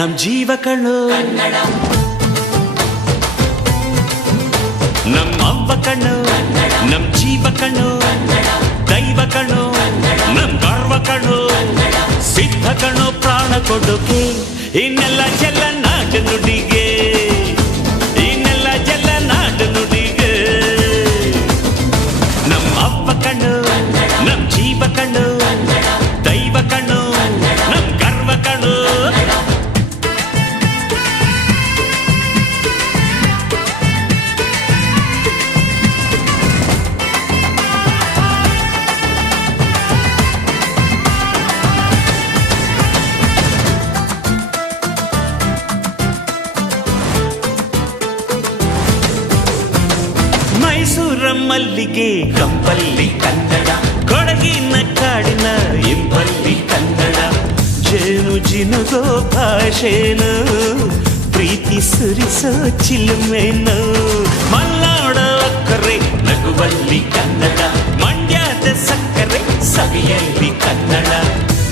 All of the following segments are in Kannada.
ನಮ್ ಜೀವ ಕಣ್ಣು ನಮ್ಮ ಅವ್ವ ಕಣ್ಣು ನಮ್ ಜೀವ ಕಣ್ಣು ದೈವ ಕಣ್ಣು ನಮ್ ಗರ್ವ ಕಣ್ಣು ಸಿದ್ಧ ಕಣ್ಣು ಪ್ರಾಣ ಕೊಡೋಕೆ ಇನ್ನೆಲ್ಲ ಜಲ ನಾಡು ನುಡಿಗೆ ಇನ್ನೆಲ್ಲ ಜಲ ನಾಡು ನುಡಿಗೆ ನಮ್ಮ ಅವ್ವ ಕಣ್ಣು ನಮ್ ಜೀವ ಕಣ್ಣು ದೈವ ಕಣ್ಣು ನಮ್ ಗರ್ವ ಕಣ್ಣು ಮೈಸೂರ ಮಲ್ಲಿಗೆ ಕಂಪಲ್ಲಿ ಕನ್ನಡ ಕೊಡಗಿನ ಕಾಡಿನ ಇಂಪಲ್ಲಿ ಕನ್ನಡ ಜೇನು ಜಿನುಗೋ ಭಾಷೆನು ಪ್ರೀತಿ ಸುರಿಸೋ ಚಿಲುಮೆನು ಮಲ್ನಾಡ ಅಕ್ಕರೆ ನಗುವಲ್ಲಿ ಕನ್ನಡ ಮಂಡ್ಯದ ಸಕ್ಕರೆ ಸವಿಯಲ್ಲಿ ಕನ್ನಡ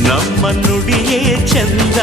ನಮ್ಮ ನುಡಿಯೇ ಚಂದ